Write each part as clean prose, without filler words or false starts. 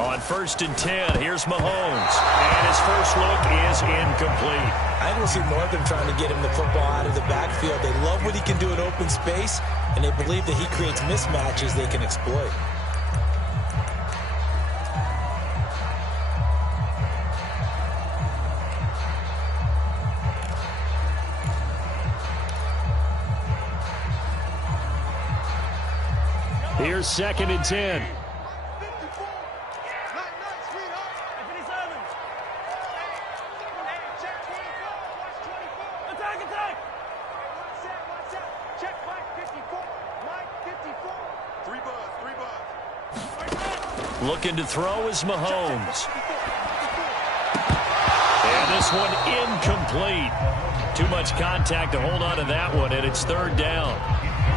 On 1st and 10, here's Mahomes. And his first look is incomplete. I don't see more of them trying to get him the football out of the backfield. They love what he can do in open space, and they believe that he creates mismatches they can exploit. Here's 2nd and 10. Looking to throw is Mahomes. And this one incomplete. Too much contact to hold on to that one, and it's 3rd down.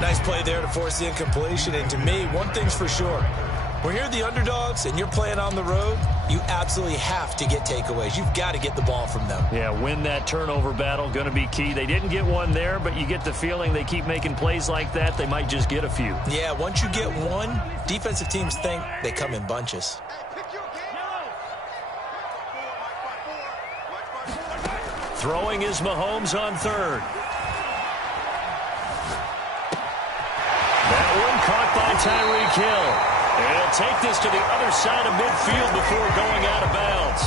Nice play there to force the incompletion. And to me, one thing's for sure. When you're the underdogs and you're playing on the road, you absolutely have to get takeaways. You've got to get the ball from them. Yeah, win that turnover battle, going to be key. They didn't get one there, but you get the feeling they keep making plays like that, they might just get a few. Yeah, once you get one, defensive teams think they come in bunches. Throwing is Mahomes on 3rd. That one caught by Tyreek Hill. And he'll take this to the other side of midfield before going out of bounds.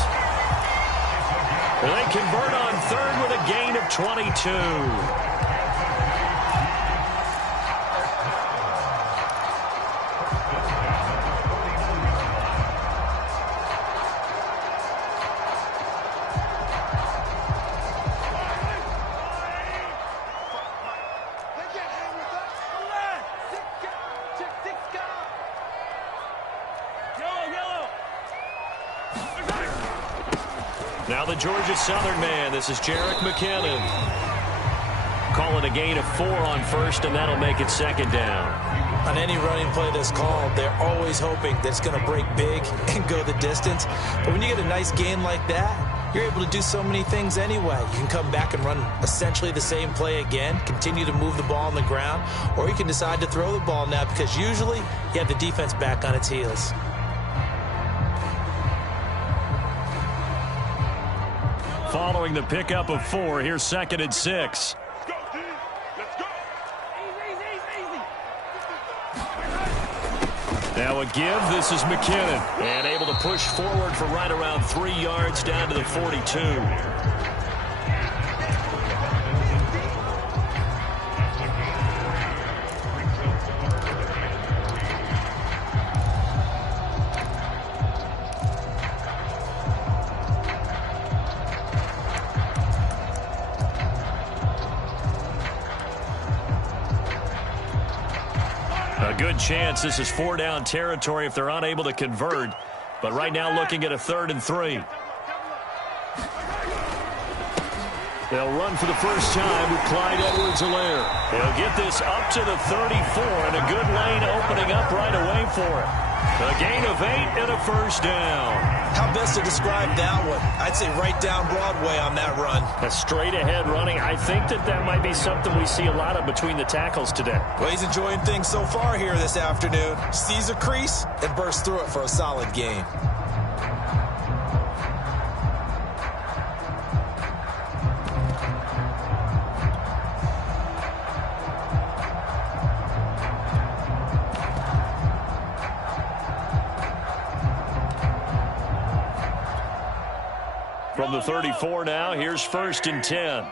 They convert on 3rd with a gain of 22. Now the Georgia Southern man. This is Jerick McKinnon. Call it a gain of 4 on 1st, and that'll make it 2nd down. On any running play that's called, they're always hoping that it's going to break big and go the distance. But when you get a nice gain like that, you're able to do so many things anyway. You can come back and run essentially the same play again, continue to move the ball on the ground, or you can decide to throw the ball now because usually you have the defense back on its heels. Following the pickup of 4, here's 2nd and 6. Now a give. This is McKinnon. And able to push forward for right around 3 yards down to the 42. A good chance this is 4-down territory if they're unable to convert. But right now looking at a 3rd and 3. They'll run for the first time with Clyde Edwards-Helaire. He'll get this up to the 34, and a good lane opening up right away for him. A gain of 8 and a 1st down. How best to describe that one? I'd say right down Broadway on that run. A straight-ahead running. I think that might be something we see a lot of between the tackles today. Well, he's enjoying things so far here this afternoon. Sees a crease and bursts through it for a solid gain. From the 34 now, here's 1st and 10.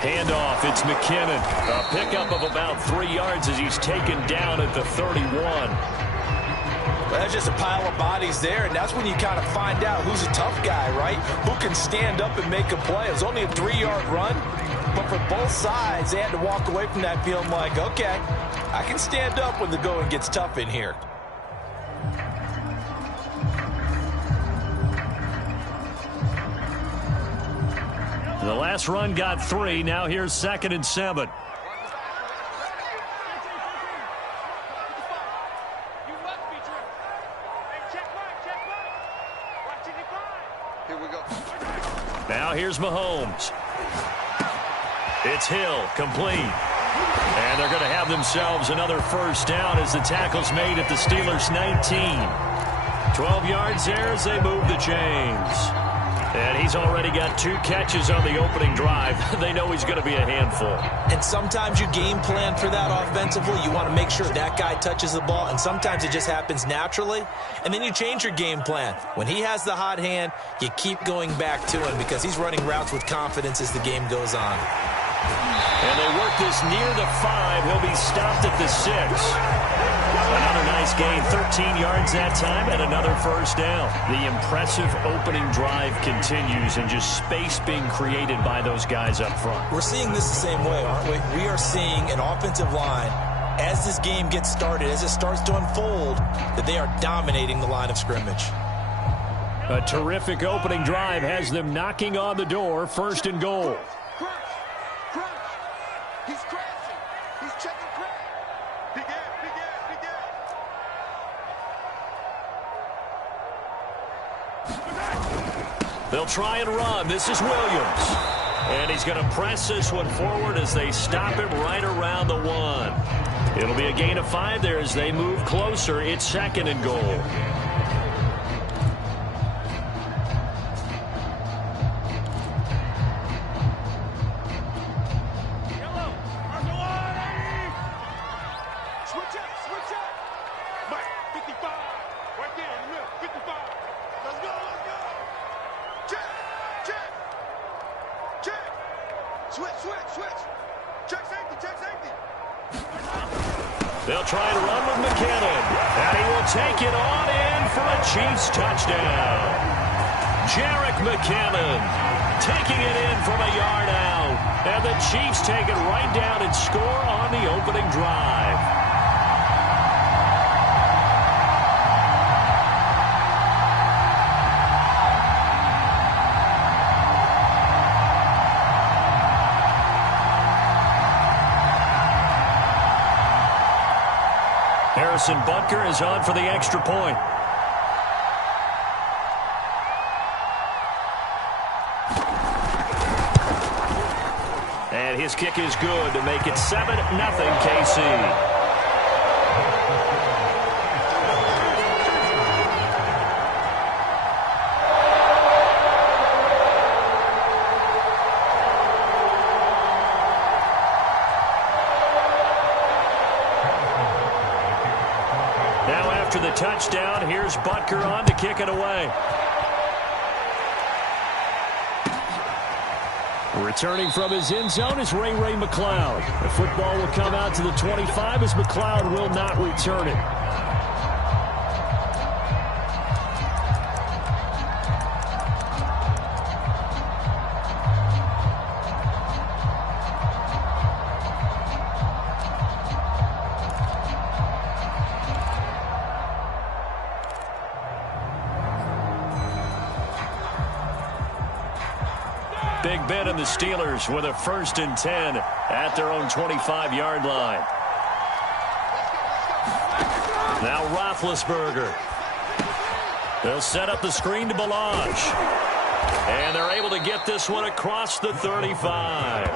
Handoff, it's McKinnon. A pickup of about 3 yards as he's taken down at the 31. Well, that's just a pile of bodies there, and that's when you kind of find out who's a tough guy, right? Who can stand up and make a play. It was only a 3-yard run, but for both sides, they had to walk away from that feeling like, okay, I can stand up when the going gets tough in here. The last run got 3. Now here's 2nd and 7. Here we go. Now here's Mahomes. It's Hill, complete. And they're going to have themselves another first down as the tackle's made at the Steelers' 19. 12 yards there as they move the chains. And he's already got 2 catches on the opening drive. They know he's going to be a handful. And sometimes you game plan for that offensively. You want to make sure that guy touches the ball, and sometimes it just happens naturally. And then you change your game plan. When he has the hot hand, you keep going back to him because he's running routes with confidence as the game goes on. And they work this near the 5. He'll be stopped at the 6. Another nice gain, 13 yards that time, and another first down. The impressive opening drive continues, and just space being created by those guys up front. We're seeing this the same way, aren't we? We are seeing an offensive line, as this game gets started, as it starts to unfold, that they are dominating the line of scrimmage. A terrific opening drive has them knocking on the door, 1st and goal. He's crashing. He's checking crash. Big ass, big ass, big ass. They'll try and run. This is Williams. And he's going to press this one forward as they stop him right around the 1. It'll be a gain of 5 there as they move closer. It's 2nd and goal. They'll try to run with McKinnon. And he will take it on in for a Chiefs touchdown. Jerick McKinnon taking it in from a yard out. And the Chiefs take it right down and score on the opening drive. Harrison Butker is on for the extra point. And his kick is good to make it 7-0 KC. After the touchdown, here's Butker on to kick it away. Returning from his end zone is Ray McLeod. The football will come out to the 25 as McLeod will not return it. Big Ben and the Steelers with a 1st and 10 at their own 25-yard line. Now Roethlisberger. They'll set up the screen to Ballage. And they're able to get this one across the 35.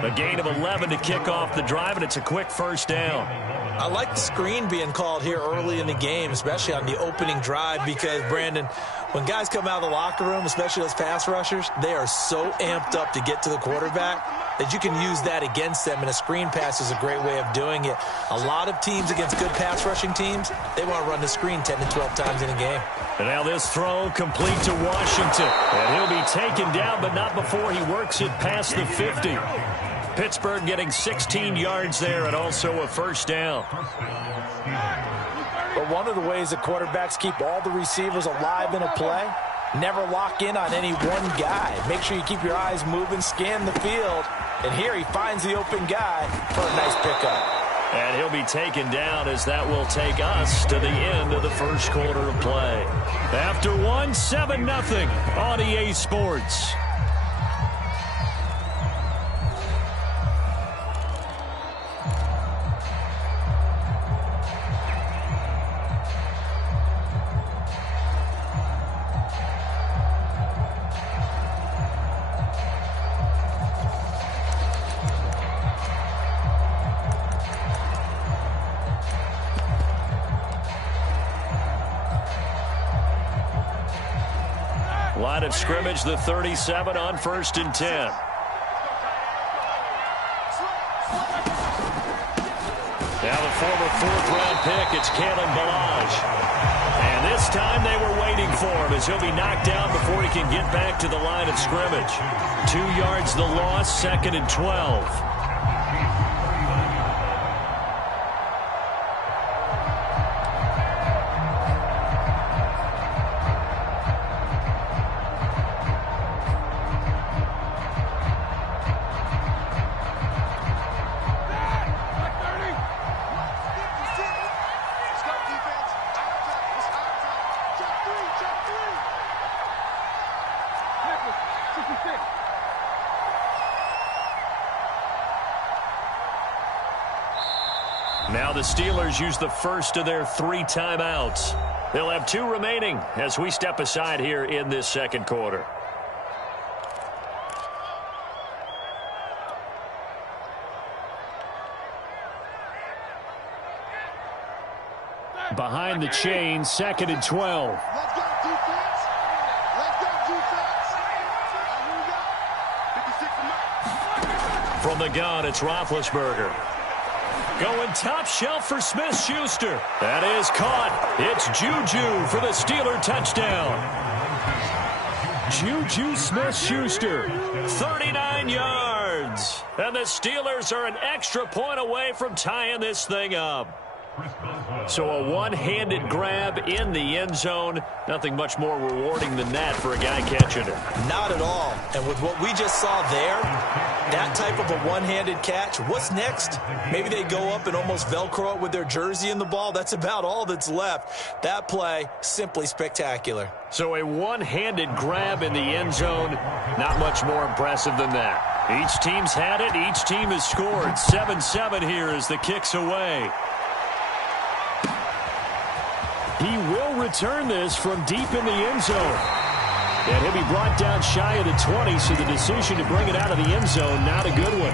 A gain of 11 to kick off the drive, and it's a quick first down. I like the screen being called here early in the game, especially on the opening drive, because, Brandon, when guys come out of the locker room, especially those pass rushers, they are so amped up to get to the quarterback that you can use that against them, and a screen pass is a great way of doing it. A lot of teams against good pass rushing teams, they want to run the screen 10 to 12 times in a game. And now this throw complete to Washington. And he'll be taken down, but not before he works it past the 50. Pittsburgh getting 16 yards there and also a first down. But one of the ways that quarterbacks keep all the receivers alive in a play, never lock in on any one guy. Make sure you keep your eyes moving, scan the field. And here he finds the open guy for a nice pickup. And he'll be taken down as that will take us to the end of the first quarter of play. After one, 7-0 on EA Sports. Line of scrimmage, the 37 on 1st and 10. Now the former 4th-round pick, it's Kalen Ballage. And this time they were waiting for him as he'll be knocked down before he can get back to the line of scrimmage. 2 yards the loss, 2nd and 12. Now the Steelers use the first of their 3 timeouts. They'll have 2 remaining as we step aside here in this second quarter. Behind the chain, 2nd and 12. Let's go, defense. Let's go, defense. Here we go. 56 From the gun, it's Roethlisberger. Going top shelf for Smith-Schuster. That is caught. It's Juju for the Steeler touchdown. Juju Smith-Schuster, 39 yards. And the Steelers are an extra point away from tying this thing up. So a one-handed grab in the end zone. Nothing much more rewarding than that for a guy catching it. Not at all. And with what we just saw there, that type of a one-handed catch, what's next? Maybe they go up and almost Velcro it with their jersey in the ball. That's about all that's left. That play, simply spectacular. So a one-handed grab in the end zone, not much more impressive than that. Each team's had it. Each team has scored. 7-7 here as the kick's away. He will return this from deep in the end zone. And he'll be brought down shy of the 20, so the decision to bring it out of the end zone, not a good one.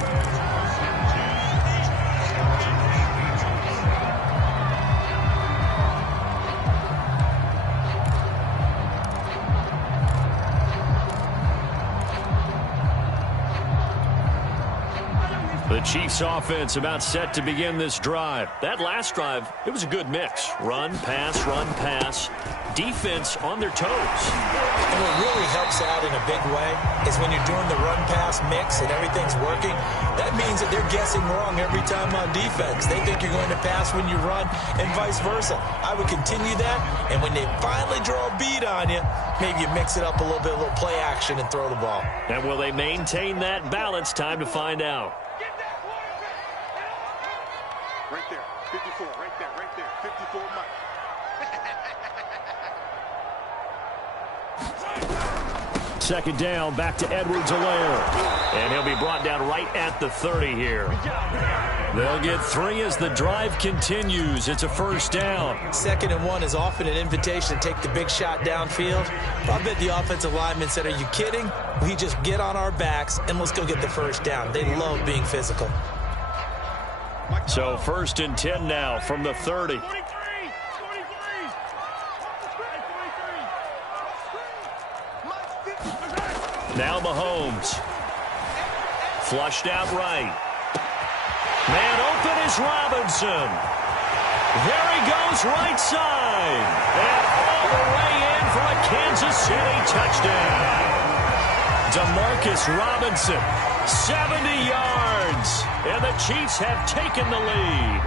The Chiefs offense about set to begin this drive. That last drive, it was a good mix. Run, pass, defense on their toes. And what really helps out in a big way is when you're doing the run-pass mix and everything's working, that means that they're guessing wrong every time on defense. They think you're going to pass when you run and vice versa. I would continue that, and when they finally draw a beat on you, maybe you mix it up a little bit, a little play action and throw the ball. And will they maintain that balance? Time to find out. Right there, 54, right there, 54 Mike. Second down, back to Edwards-Helaire. And he'll be brought down right at the 30 here. They'll get 3 as the drive continues. It's a first down. 2nd and 1 is often an invitation to take the big shot downfield. I bet the offensive lineman said, are you kidding? We just get on our backs and let's go get the first down. They love being physical. So 1st and 10 now from the 30. Now Mahomes. Flushed out right. Man open is Robinson. There he goes right side. And all the way in for a Kansas City touchdown. Demarcus Robinson, 70 yards. And the Chiefs have taken the lead.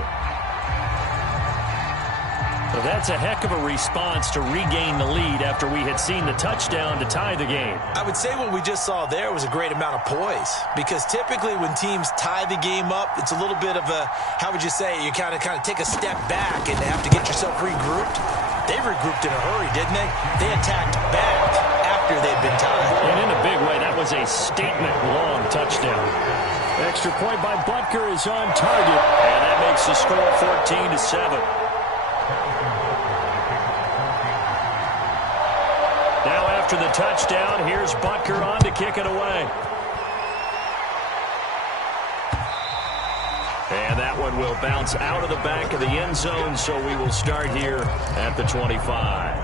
So that's a heck of a response to regain the lead after we had seen the touchdown to tie the game. I would say what we just saw there was a great amount of poise, because typically when teams tie the game up, it's a little bit of a, how would you say, you kind of take a step back and have to get yourself regrouped. They regrouped in a hurry, didn't they? They attacked back after they'd been tied. And in a big way, that was a statement-long touchdown. Extra point by Butker is on target, and that makes the score 14-7. Now after the touchdown, here's Butker on to kick it away. And that one will bounce out of the back of the end zone, so we will start here at the 25.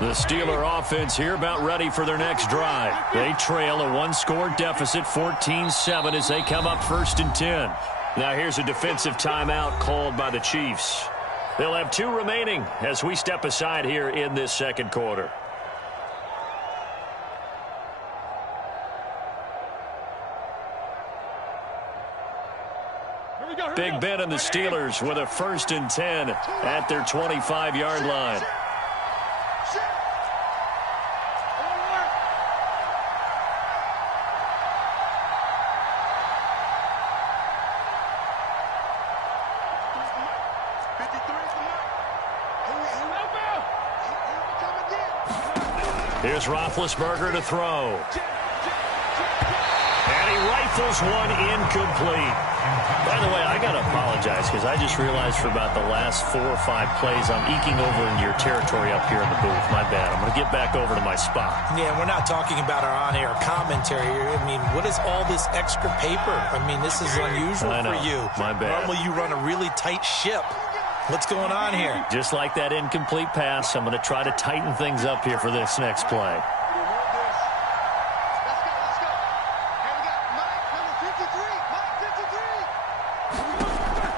The Steeler offense here about ready for their next drive. They trail a one-score deficit, 14-7, as they come up 1st and 10. Now here's a defensive timeout called by the Chiefs. They'll have 2 remaining as we step aside here in this second quarter. Big Ben and the Steelers with a 1st and 10 at their 25-yard line. Here's Roethlisberger to throw. And he rifles one incomplete. By the way, I got to apologize because I just realized for about the last 4 or 5 plays I'm eking over into your territory up here in the booth. My bad. I'm going to get back over to my spot. Yeah, we're not talking about our on-air commentary here. I mean, what is all this extra paper? I mean, this is unusual for you. My bad. Normally you run a really tight ship. What's going on here? Just like that incomplete pass, I'm going to try to tighten things up here for this next play.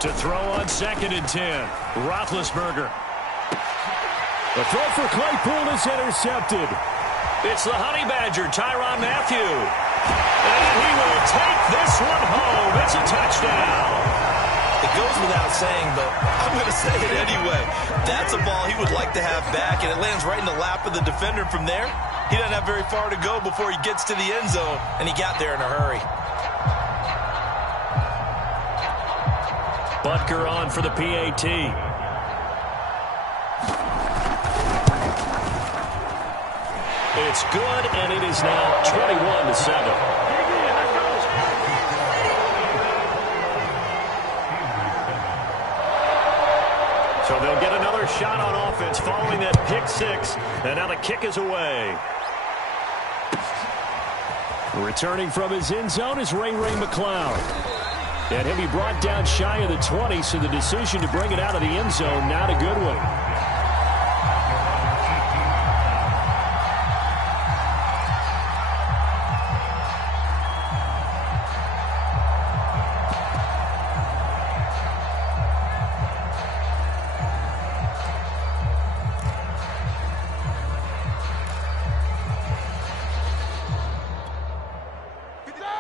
To throw on 2nd and 10. Roethlisberger. The throw for Claypool is intercepted. It's the Honey Badger, Tyrann Mathieu. And he will take this one home. It's a touchdown. It goes without saying, but I'm going to say it anyway. That's a ball he would like to have back, and it lands right in the lap of the defender from there. He doesn't have very far to go before he gets to the end zone, and he got there in a hurry. Butker on for the PAT. It's good, and it is now 21-7. So they'll get another shot on offense following that pick 6, and now the kick is away. Returning from his end zone is Ray McCloud. And he'll be brought down shy of the 20, so the decision to bring it out of the end zone, not a good one.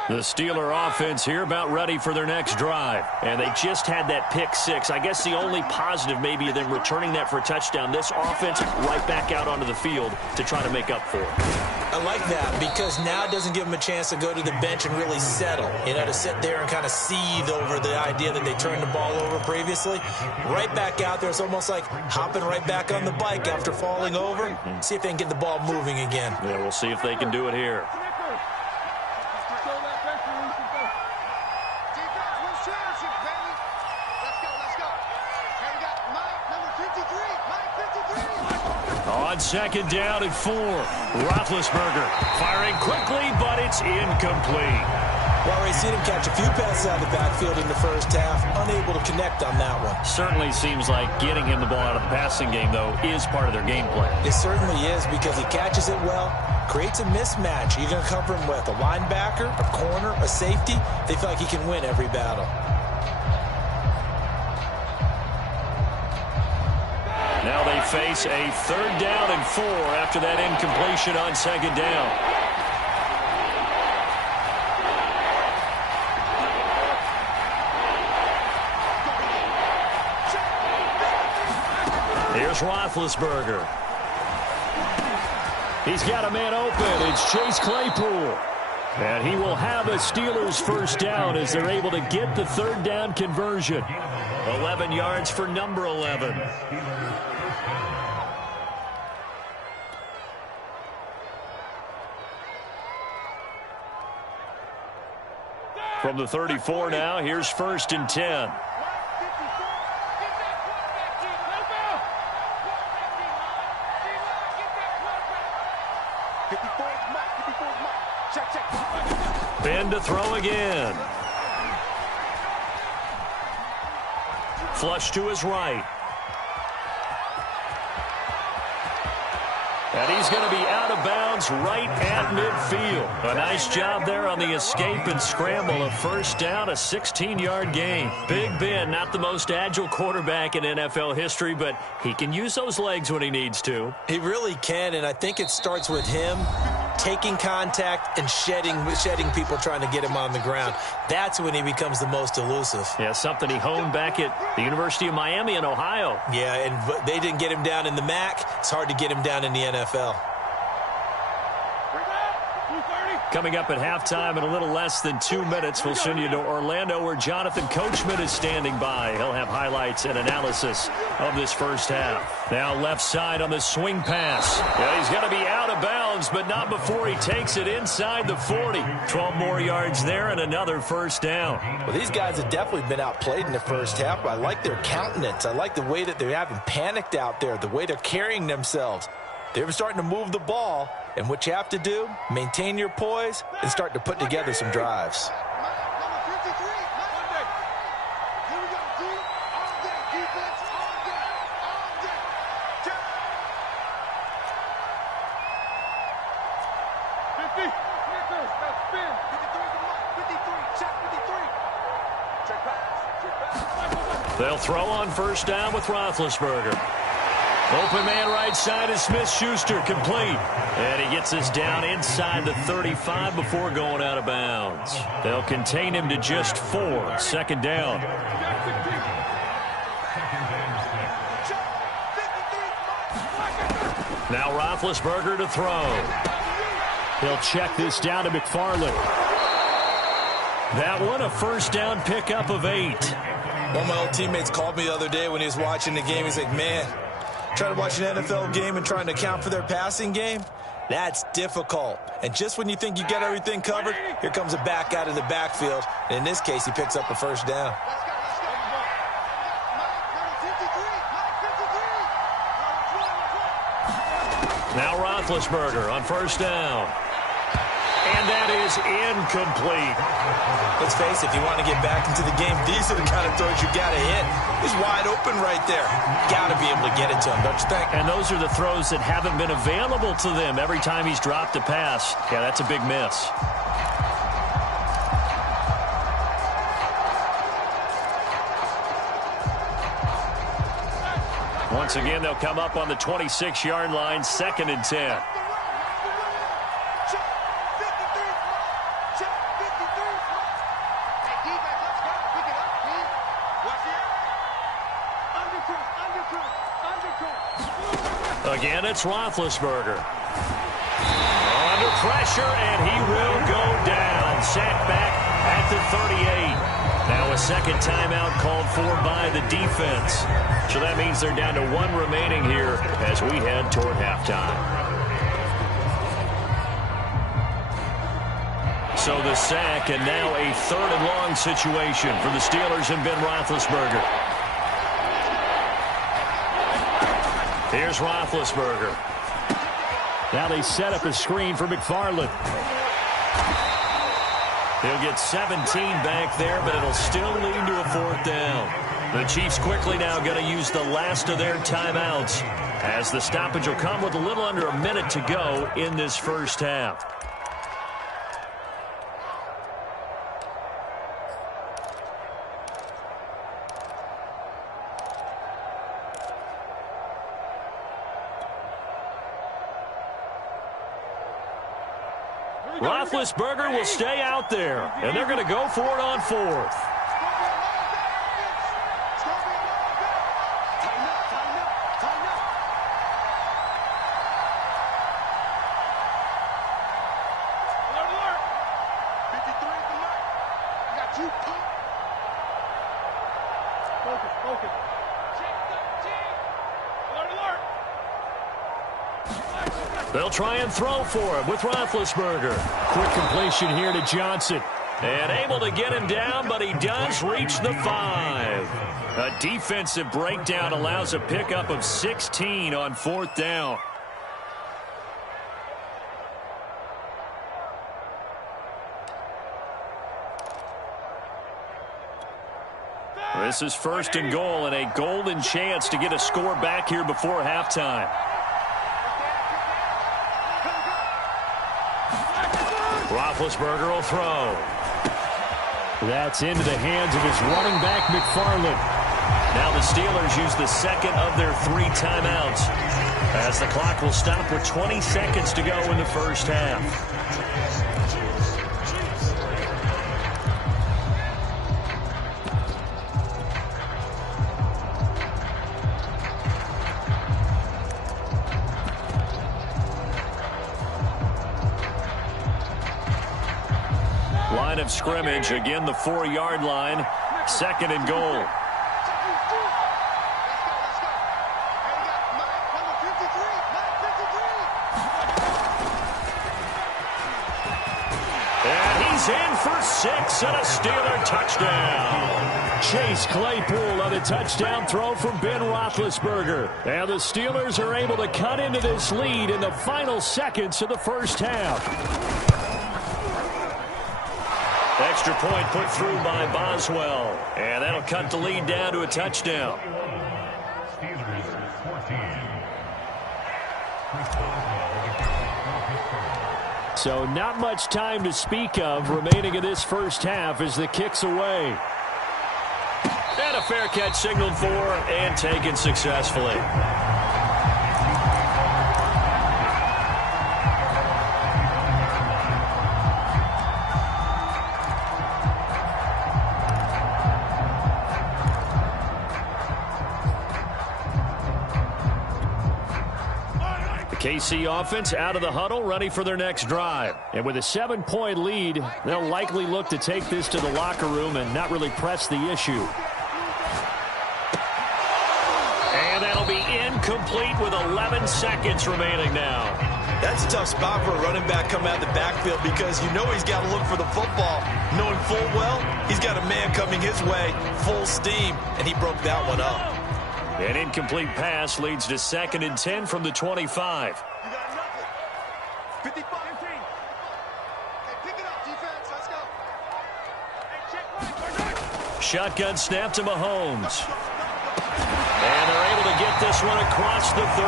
The Steeler offense here about ready for their next drive. And they just had that pick 6. I guess the only positive maybe of them returning that for a touchdown. This offense right back out onto the field to try to make up for it. I like that because now it doesn't give them a chance to go to the bench and really settle. You know, to sit there and kind of seethe over the idea that they turned the ball over previously. Right back out there. It's almost like hopping right back on the bike after falling over. See if they can get the ball moving again. Yeah, we'll see if they can do it here. On 2nd down and 4. Roethlisberger firing quickly, but it's incomplete. Well, we've seen him catch a few passes out of the backfield in the first half, unable to connect on that one. Certainly seems like getting him the ball out of the passing game, though, is part of their game plan. It certainly is because he catches it well, creates a mismatch. You're going to cover him with a linebacker, a corner, a safety. They feel like he can win every battle. Now they face a 3rd down and 4 after that incompletion on 2nd down. Here's Roethlisberger. He's got a man open. It's Chase Claypool. And he will have a Steelers 1st down as they're able to get the 3rd down conversion. 11 yards for number 11. From the 34 now, here's 1st and 10. Ben to throw again. Flush to his right. And he's going to be out of bounds right at midfield. A nice job there on the escape and scramble. A first down, a 16-yard gain. Big Ben, not the most agile quarterback in NFL history, but he can use those legs when he needs to. He really can, and I think it starts with him taking contact and shedding people trying to get him on the ground. That's when he becomes the most elusive. Yeah, something he honed back at the University of Miami in Ohio. Yeah, and they didn't get him down in the MAC. It's hard to get him down in the NFL. Coming up at halftime in a little less than 2 minutes, we'll send you to Orlando where Jonathan Coachman is standing by. He'll have highlights and analysis of this first half. Now left side on the swing pass. Yeah, he's going to be out of bounds, but not before he takes it inside the 40. 12 more yards there and another first down. Well, these guys have definitely been outplayed in the first half, but I like their countenance. I like the way that they haven't panicked out there, the way they're carrying themselves. They're starting to move the ball, and what you have to do, maintain your poise and start to put together some drives. They'll throw on first down with Roethlisberger. Open man right side is Smith-Schuster, complete. And he gets us down inside the 35 before going out of bounds. They'll contain him to just 4. Second down. Now Roethlisberger to throw. He'll check this down to McFarland. That one a first down pickup of 8. One of my old teammates called me the other day when he was watching the game. He's like, man, trying to watch an NFL game and trying to account for their passing game, that's difficult. And just when you think you get everything covered, here comes a back out of the backfield. And in this case, he picks up a first down. Now Roethlisberger on first down. And that is incomplete. Let's face it, if you want to get back into the game, these are the kind of throws you got to hit. He's wide open right there. Got to be able to get it to him, don't you think? And those are the throws that haven't been available to them every time he's dropped a pass. Yeah, that's a big miss. Once again, they'll come up on the 26-yard line, 2nd and 10. Again, it's Roethlisberger. Under pressure, and he will go down. Sacked back at the 38. Now a second timeout called for by the defense. So that means they're down to 1 remaining here as we head toward halftime. So the sack, and now a 3rd and long situation for the Steelers and Ben Roethlisberger. Here's Roethlisberger. Now they set up a screen for McFarland. He'll get 17 back there, but it'll still lead to a 4th down. The Chiefs quickly now going to use the last of their timeouts, as the stoppage will come with a little under a minute to go in this first half. Roethlisberger will stay out there, and they're going to go for it on 4th. They'll try and throw for him with Roethlisberger. Quick completion here to Johnson. And able to get him down, but he does reach the 5. A defensive breakdown allows a pickup of 16 on 4th down. This is 1st and goal and a golden chance to get a score back here before halftime. Roethlisberger will throw. That's into the hands of his running back, McFarland. Now the Steelers use the second of their 3 timeouts, as the clock will stop with 20 seconds to go in the first half. Line of scrimmage, again the 4-yard line, 2nd and goal. And he's in for 6 and a Steeler touchdown. Chase Claypool on a touchdown throw from Ben Roethlisberger. And the Steelers are able to cut into this lead in the final seconds of the first half. Extra point put through by Boswell. And that'll cut the lead down to a touchdown. So not much time to speak of remaining in this first half as the kick's away. And a fair catch signaled for and taken successfully. KC offense out of the huddle, ready for their next drive. And with a 7-point lead, they'll likely look to take this to the locker room and not really press the issue. And that'll be incomplete with 11 seconds remaining now. That's a tough spot for a running back coming out of the backfield because you know he's got to look for the football, knowing full well he's got a man coming his way, full steam, and he broke that one up. An incomplete pass leads to 2nd and 10 from the 25. You got nothing. 55. Okay, pick it up, defense. Let's go. Hey, check. Shotgun snap to Mahomes. And they're able to get this one across the 35.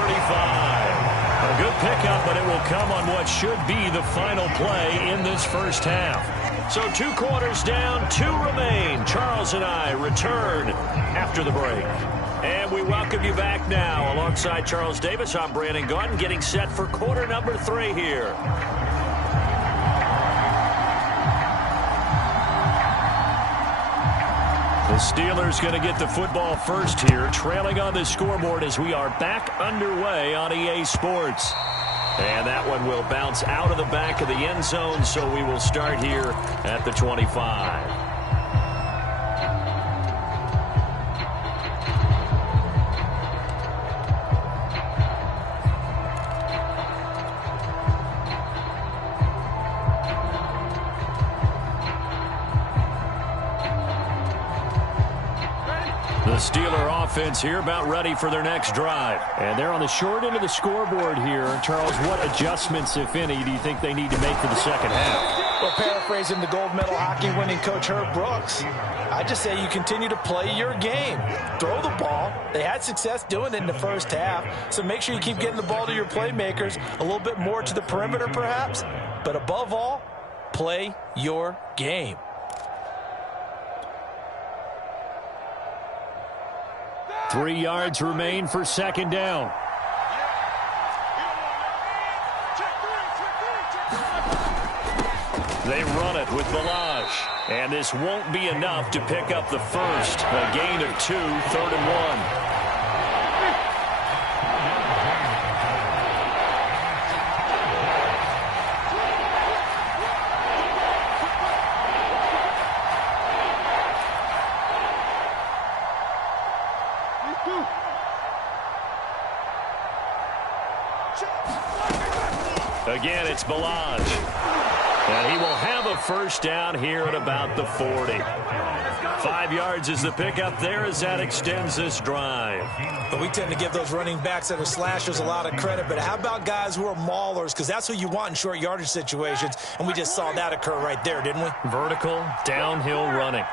A good pickup, but it will come on what should be the final play in this first half. So 2 quarters down, 2 remain. Charles and I return after the break. And we welcome you back now. Alongside Charles Davis, I'm Brandon Gaudin, getting set for quarter number 3 here. The Steelers going to get the football first here, trailing on the scoreboard as we are back underway on EA Sports. And that one will bounce out of the back of the end zone, so we will start here at the 25. The Steeler offense here about ready for their next drive. And they're on the short end of the scoreboard here. Charles, what adjustments, if any, do you think they need to make for the second half? Well, paraphrasing the gold medal hockey winning coach Herb Brooks, I just say you continue to play your game. Throw the ball. They had success doing it in the first half, so make sure you keep getting the ball to your playmakers, a little bit more to the perimeter perhaps, but above all, play your game. Three yards remain for second down. They run it with Balaj. And this won't be enough to pick up the first. A gain of 2, 3rd and 1. Again, it's Balaj. And he will have a first down here at about the 40. 5 yards is the pickup there as that extends this drive. But we tend to give those running backs that are slashers a lot of credit. But how about guys who are maulers? Because that's who you want in short yardage situations. And we just saw that occur right there, didn't we? Vertical, downhill running.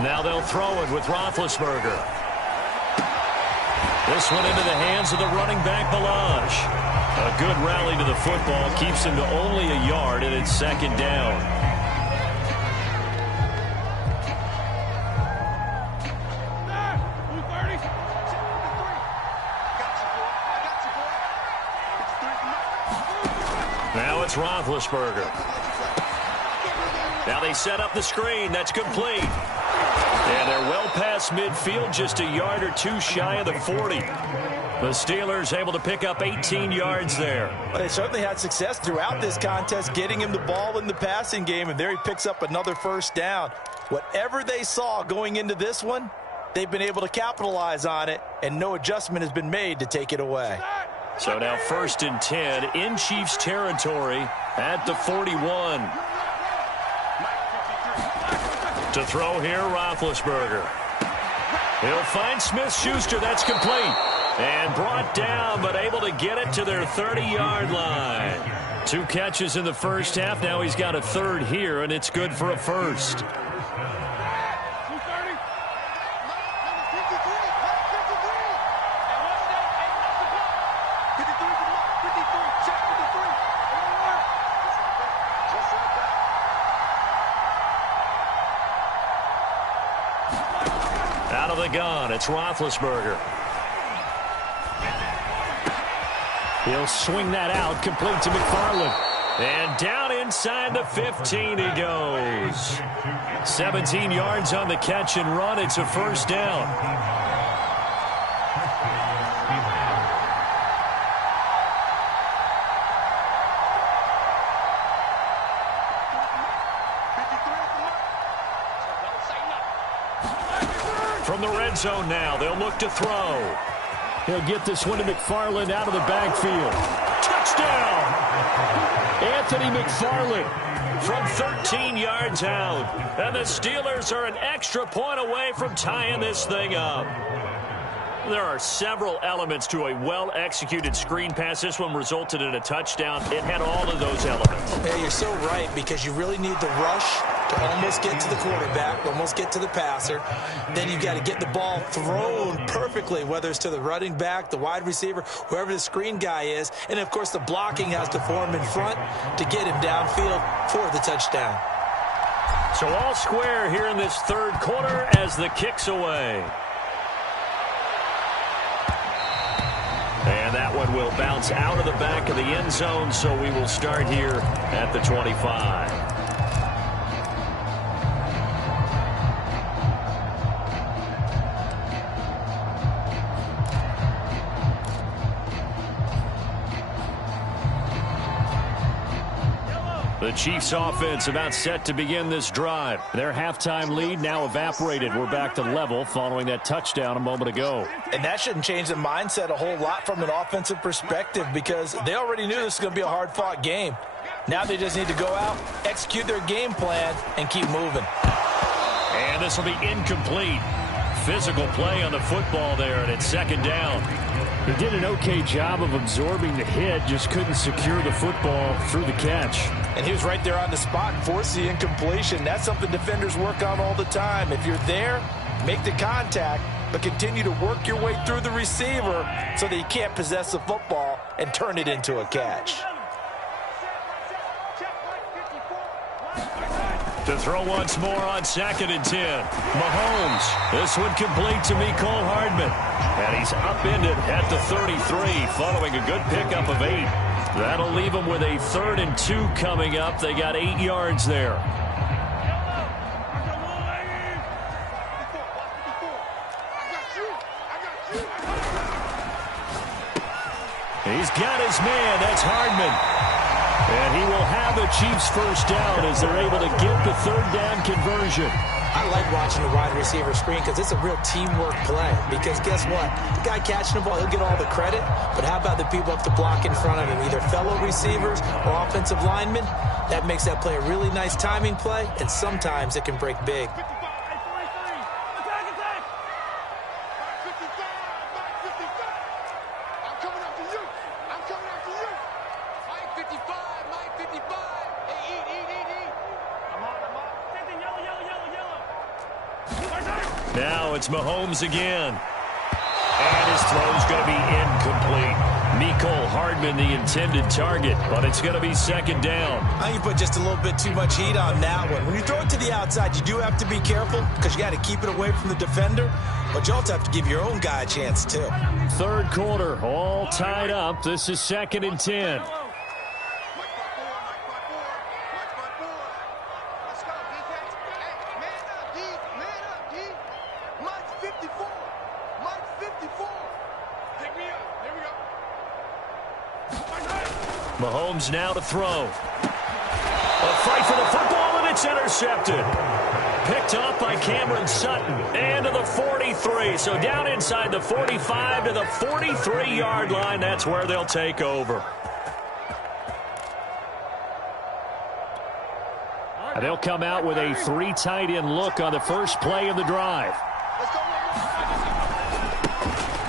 Now they'll throw it with Roethlisberger. This one into the hands of the running back, Balaj. A good rally to the football keeps him to only a yard, and it's second down. Now it's Roethlisberger. Now they set up the screen. That's complete. And they're well past midfield, just a yard or two shy of the 40. The Steelers able to pick up 18 yards there. Well, they certainly had success throughout this contest, getting him the ball in the passing game, and there he picks up another first down. Whatever they saw going into this one, they've been able to capitalize on it, and no adjustment has been made to take it away. So now 1st and 10 in Chiefs territory at the 41. To throw here, Roethlisberger. He'll find Smith-Schuster. That's complete. And brought down, but able to get it to their 30-yard line. 2 catches in the first half. Now he's got a third here, and it's good for a first. Out of the gun, it's Roethlisberger. He'll swing that out, complete to McFarland. And down inside the 15 he goes. 17 yards on the catch and run. It's a first down. From the red zone now, they'll look to throw. He'll get this one to McFarland out of the backfield. Touchdown! Anthony McFarland from 13 yards out. And the Steelers are an extra point away from tying this thing up. There are several elements to a well-executed screen pass. This one resulted in a touchdown. It had all of those elements. Yeah, you're so right, because you really need the rush to almost get to the quarterback, almost get to the passer. Then you've got to get the ball thrown perfectly, whether it's to the running back, the wide receiver, whoever the screen guy is. And, of course, the blocking has to form in front to get him downfield for the touchdown. So all square here in this third quarter as the kick's away. And that one will bounce out of the back of the end zone, so we will start here at the 25. The Chiefs offense about set to begin this drive. Their halftime lead now evaporated. We're back to level following that touchdown a moment ago. And that shouldn't change the mindset a whole lot from an offensive perspective, because they already knew this was going to be a hard-fought game. Now they just need to go out, execute their game plan, and keep moving. And this will be incomplete. Physical play on the football there, and it's second down. He did an okay job of absorbing the hit, just couldn't secure the football through the catch. And he was right there on the spot and forced the incompletion. That's something defenders work on all the time. If you're there, make the contact, but continue to work your way through the receiver so that you can't possess the football and turn it into a catch. To throw once more on 2nd and 10. Mahomes. This one complete to Mecole Hardman. And he's upended at the 33 following a good pickup of 8. That'll leave them with a 3rd and 2 coming up. They got 8 yards there. He's got his man. That's Hardman. And he will have the Chiefs first down as they're able to get the 3rd down conversion. I like watching the wide receiver screen because it's a real teamwork play. Because guess what? The guy catching the ball, he'll get all the credit. But how about the people up to block in front of him? Either fellow receivers or offensive linemen. That makes that play a really nice timing play. And sometimes it can break big. Now it's Mahomes again. And his throw's going to be incomplete. Mecole Hardman, the intended target, but it's going to be second down. I think you put just a little bit too much heat on that one. When you throw it to the outside, you do have to be careful because you got to keep it away from the defender, but you also have to give your own guy a chance too. Third quarter, all tied up. This is 2nd and 10. Mahomes now to throw. A fight for the football, and it's intercepted. Picked off by Cameron Sutton. And to the 43. So down inside the 45 to the 43-yard line. That's where they'll take over. And they'll come out with a 3 tight end look on the first play of the drive.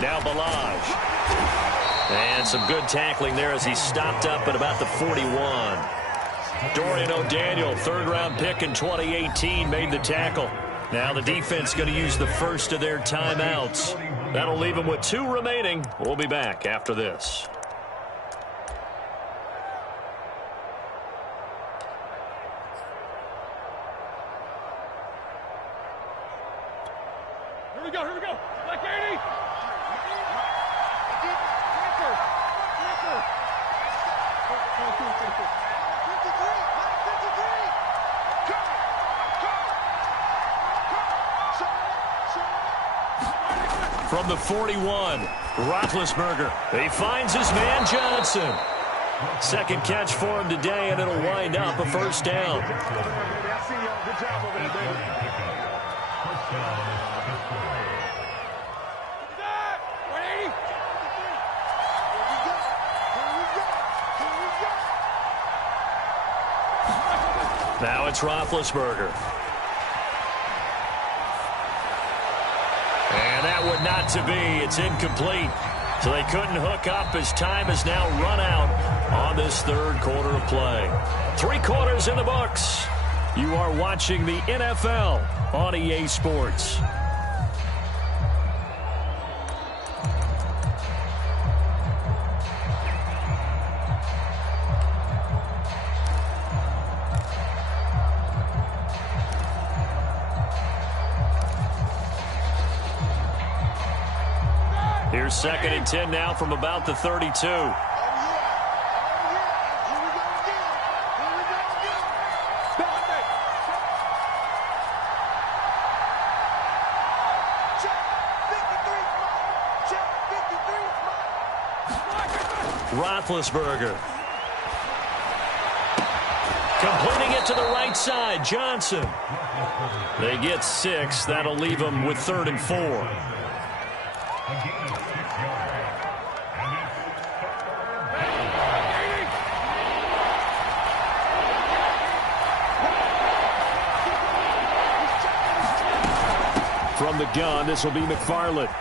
Now Balaj. And some good tackling there as he stopped up at about the 41. Dorian O'Daniel, third-round pick in 2018, made the tackle. Now the defense going to use the first of their timeouts. That'll leave them with 2 remaining. We'll be back after this. Here we go. Like 80. From the 41, Roethlisberger. He finds his man Johnson. Second catch for him today, and it'll wind up a first down. Now it's Roethlisberger. And that would not to be. It's incomplete. So they couldn't hook up as time has now run out on this third quarter of play. 3 quarters in the books. You are watching the NFL on EA Sports. Here's 2nd and 10 now from about the 32. Roethlisberger. Completing it to the right side, Johnson. They get 6. That'll leave them with 3rd and 4. From the gun, this will be McFarland.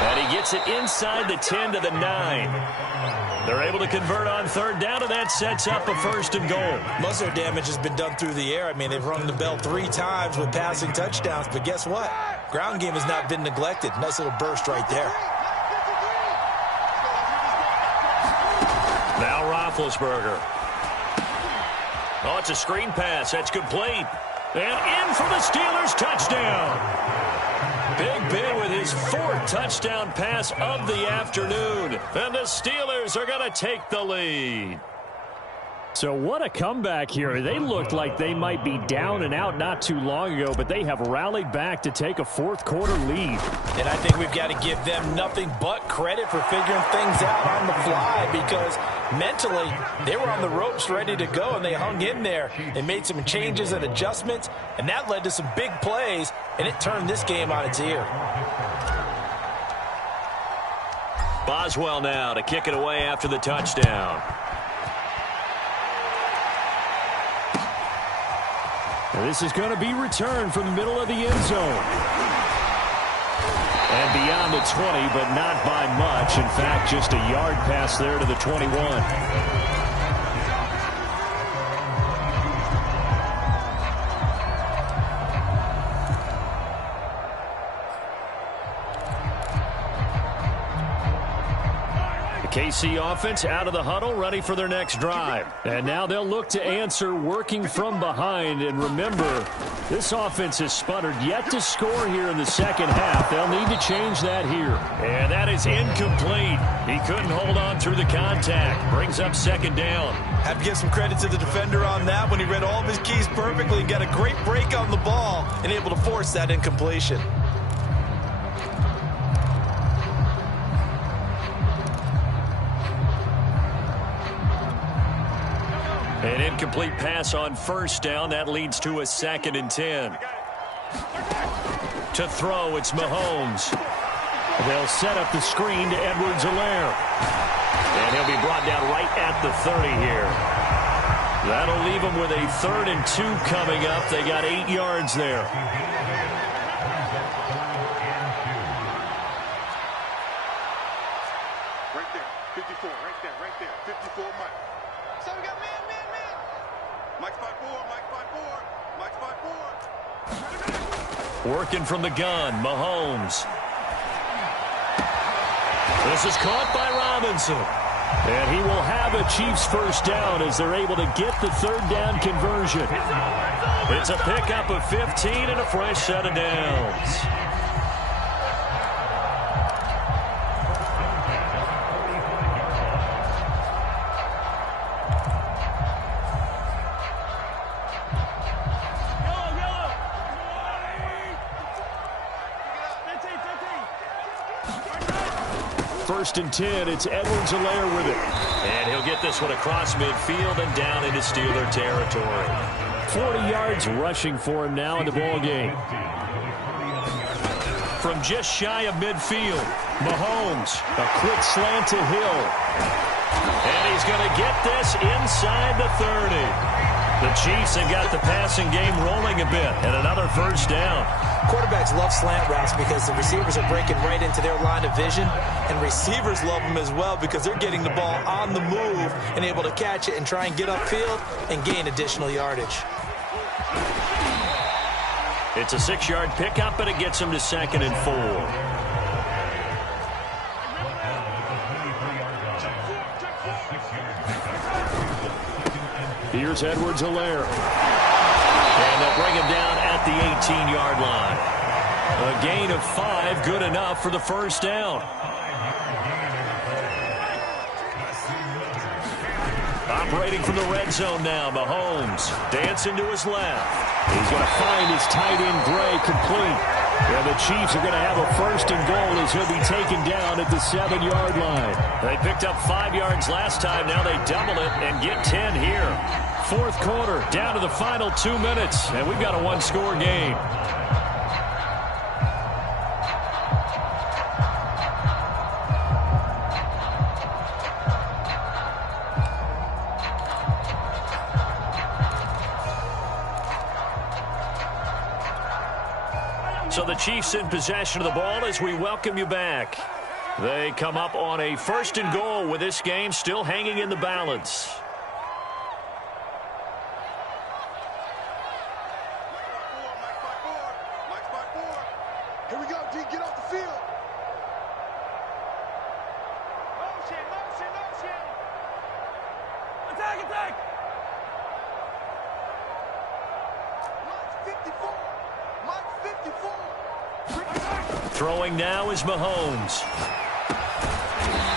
And he gets it inside the 10 to the 9. They're able to convert on 3rd down, and that sets up a 1st and goal. Most of their damage has been done through the air. I mean, they've rung the bell 3 times with passing touchdowns, but guess what? Ground game has not been neglected. Nice little burst right there. Now Roethlisberger. Oh, it's a screen pass. That's complete. And in for the Steelers, touchdown. Big Ben with his 4th touchdown pass of the afternoon. And the Steelers are going to take the lead. So what a comeback here. They looked like they might be down and out not too long ago, but they have rallied back to take a 4th quarter lead. And I think we've got to give them nothing but credit for figuring things out on the fly, because mentally they were on the ropes ready to go, and they hung in there. They made some changes and adjustments, and that led to some big plays, and it turned this game on its ear. Boswell now to kick it away after the touchdown. And this is going to be returned from the middle of the end zone. And beyond the 20, but not by much. In fact, just a yard pass there to the 21. KC offense out of the huddle, ready for their next drive. And now they'll look to answer working from behind. And remember, this offense has sputtered yet to score here in the second half. They'll need to change that here. And that is incomplete. He couldn't hold on through the contact. Brings up second down. Have to give some credit to the defender on that when he read all of his keys perfectly and got a great break on the ball and able to force that incompletion. An incomplete pass on first down. That leads to a 2nd and 10. To throw, it's Mahomes. They'll set up the screen to Edwards-Helaire. And he'll be brought down right at the 30 here. That'll leave them with a 3rd and 2 coming up. They got 8 yards there. Right there, 54, right there, 54, Mike. So we got man. Mike's 5-4, Mike's 5-4. Working from the gun, Mahomes. This is caught by Robinson. And he will have a Chiefs first down as they're able to get the 3rd down conversion. It's a pickup of 15 and a fresh set of downs. First and 10, it's Edwards-Helaire with it. And he'll get this one across midfield and down into Steeler territory. 40 yards rushing for him now in the ballgame. From just shy of midfield, Mahomes, a quick slant to Hill. And he's going to get this inside the 30. The Chiefs have got the passing game rolling a bit, and another first down. Quarterbacks love slant routes because the receivers are breaking right into their line of vision, and receivers love them as well because they're getting the ball on the move and able to catch it and try and get upfield and gain additional yardage. It's a 6-yard pickup, and it gets him to 2nd and 4. Here's Edwards-Helaire. And they'll bring him down at the 18-yard line. A gain of 5, good enough for the first down. Operating from the red zone now, Mahomes dancing to his left. He's going to find his tight end, Gray, complete. And the Chiefs are going to have a 1st and goal as he'll be taken down at the 7-yard line. They picked up 5 yards last time. Now they double it and get 10 here. 4th quarter, down to the final 2 minutes, and we've got a 1-score game. So the Chiefs in possession of the ball as we welcome you back. They come up on a 1st and goal with this game still hanging in the balance. Here we go, D, get off the field. Motion. Attack. Mike's 54. Throwing now is Mahomes.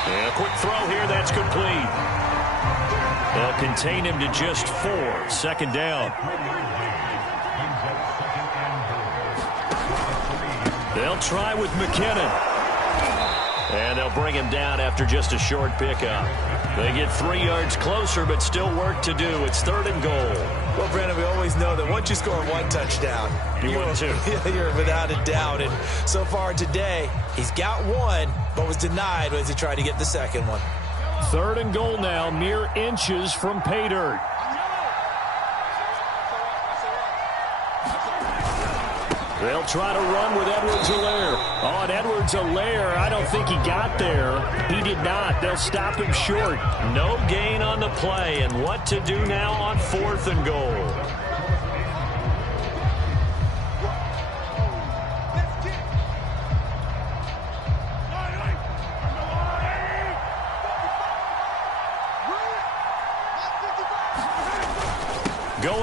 And a quick throw here, that's complete. They'll contain him to just 4. 2nd down. They'll try with McKinnon. And they'll bring him down after just a short pickup. They get 3 yards closer, but still work to do. It's 3rd and goal. Well, Brandon, we always know that once you score 1 touchdown, you're 2. You're without a doubt. And so far today, he's got 1, but was denied as he tried to get the 2nd one. 3rd and goal now, mere inches from pay dirt. They'll try to run with Edwards-Helaire. Oh, and Edwards-Helaire, I don't think he got there. He did not. They'll stop him short. No gain on the play, and what to do now on 4th and goal.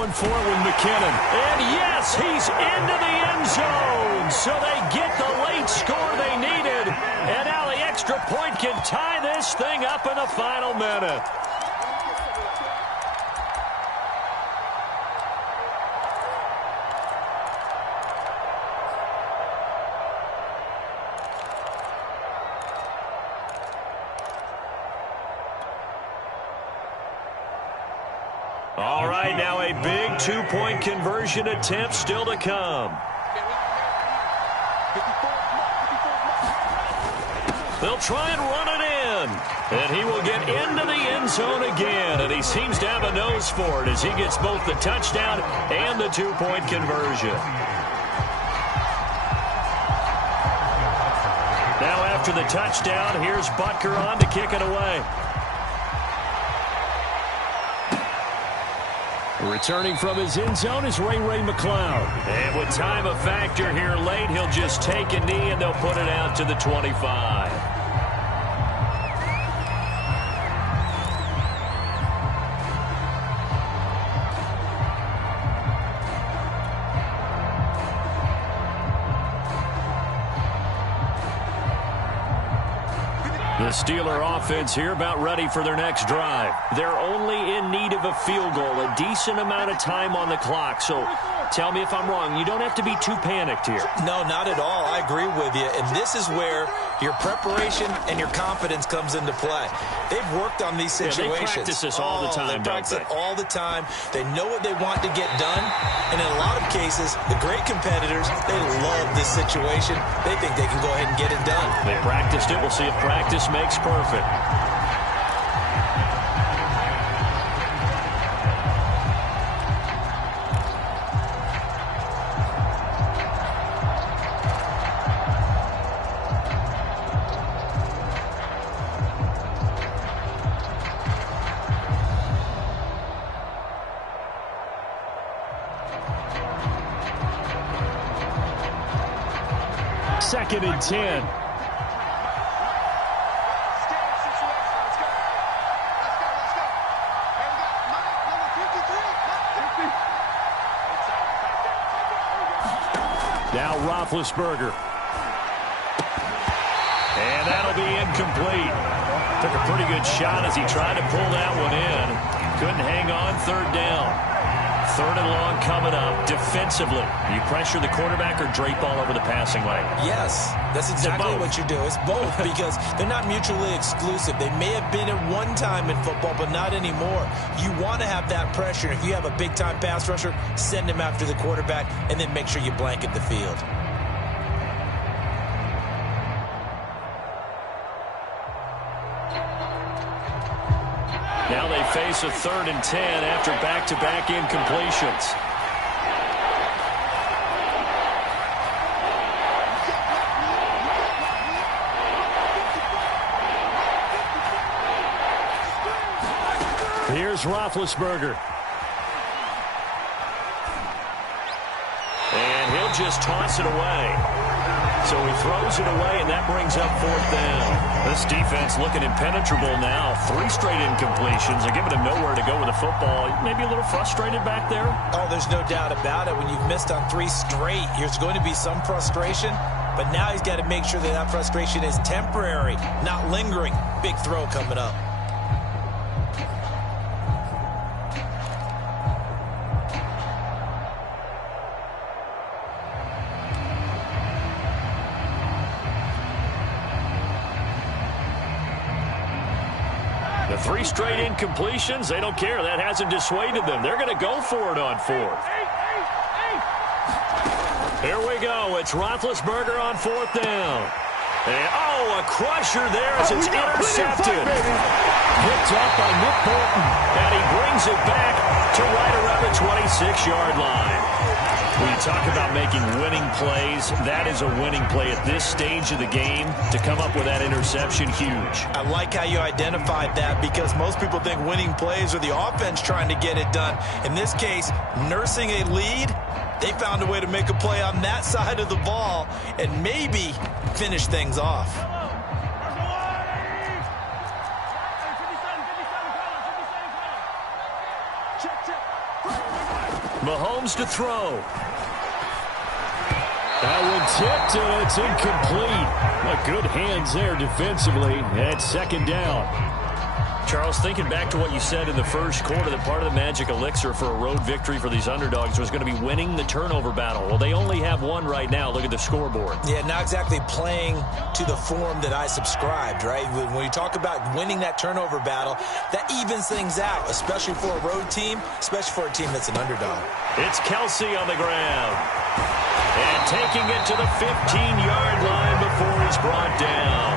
going for it with McKinnon. And yes, he's into the end zone. So they get the late score they needed. And now the extra point can tie this thing up in the final minute. All right, now a big two-point conversion attempt still to come. They'll try and run it in. And he will get into the end zone again. And he seems to have a nose for it as he gets both the touchdown and the two-point conversion. Now after the touchdown, here's Butker on to kick it away. Returning from his end zone is Ray McCloud. And with time a factor here late, he'll just take a knee and they'll put it out to the 25. The Steeler offense here about ready for their next drive. They're only in need of a field goal, a decent amount of time on the clock. So tell me if I'm wrong. You don't have to be too panicked here. No, not at all. I agree with you. And this is where your preparation and your confidence comes into play. They've worked on these situations. Yeah, they practice this all the time, They practice it all the time. They know what they want to get done. And in a lot of cases, the great competitors, they love this situation. They think they can go ahead and get it done. They practiced it. We'll see if practice makes perfect. Second and 10. Now Roethlisberger. And that'll be incomplete. Took a pretty good shot as he tried to pull that one in. Couldn't hang on. Third down. Third and long coming up. Defensively, you pressure the quarterback or drape all over the passing lane? Yes, that's exactly what you do. It's both because they're not mutually exclusive. They may have been at one time in football, but not anymore. You want to have that pressure. If you have a big-time pass rusher, send him after the quarterback, and then make sure you blanket the field. Now they face a 3rd and 10 after back-to-back incompletions. Here's Roethlisberger. And he'll just toss it away. So he throws it away, and that brings up 4th down. This defense looking impenetrable now. 3 straight incompletions. They're giving him nowhere to go with the football. Maybe a little frustrated back there? Oh, there's no doubt about it. When you've missed on 3 straight, there's going to be some frustration. But now he's got to make sure that that frustration is temporary, not lingering. Big throw coming up. The 3 straight incompletions, they don't care. That hasn't dissuaded them. They're going to go for it on 4th. Here we go. It's Roethlisberger on 4th down. And, a crusher there as it's intercepted. Picked up by Nick Bolton. And he brings it back to right around the 26-yard line. When you talk about making winning plays, that is a winning play at this stage of the game. To come up with that interception, huge. I like how you identified that because most people think winning plays are the offense trying to get it done. In this case, nursing a lead, they found a way to make a play on that side of the ball and maybe finish things off. Mahomes to throw. That one tipped, and it's incomplete. But good hands there defensively at second down. Charles, thinking back to what you said in the first quarter, that part of the magic elixir for a road victory for these underdogs was going to be winning the turnover battle. Well, they only have one right now. Look at the scoreboard. Yeah, not exactly playing to the form that I subscribed, right? When you talk about winning that turnover battle, that evens things out, especially for a road team, especially for a team that's an underdog. It's Kelsey on the ground. And taking it to the 15-yard line before he's brought down.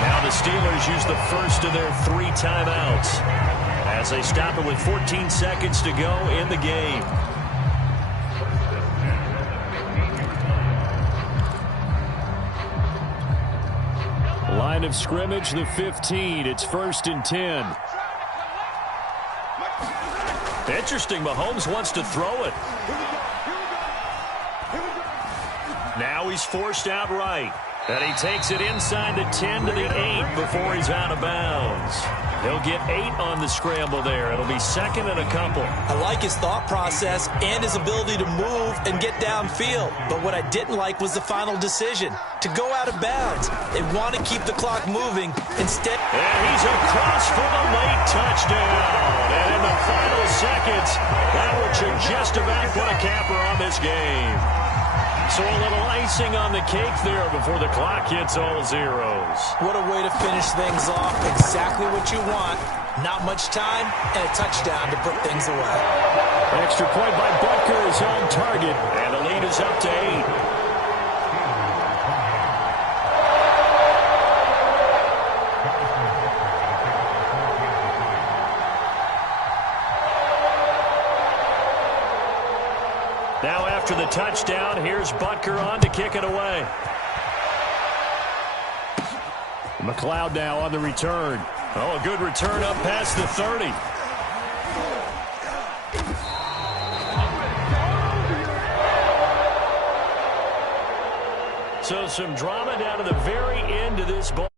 Now the Steelers use the first of their 3 timeouts as they stop it with 14 seconds to go in the game. Line of scrimmage, the 15. It's 1st and 10. Interesting. Mahomes wants to throw it. Now he's forced out right. And he takes it inside the 10 to the 8 before he's out of bounds. He'll get 8 on the scramble there. It'll be 2nd and a couple. I like his thought process and his ability to move and get downfield. But what I didn't like was the final decision, to go out of bounds. They want to keep the clock moving. Instead, and he's across for the late touchdown. And in the final seconds, that would just about put a capper on this game. So a little icing on the cake there before the clock hits all zeros. What a way to finish things off. Exactly what you want. Not much time and a touchdown to put things away. Extra point by Butker is on target. And the lead is up to 8. Now after the touchdown, here's Butker on to kick it away. McLeod now on the return. Oh, a good return up past the 30. So some drama down to the very end of this ball.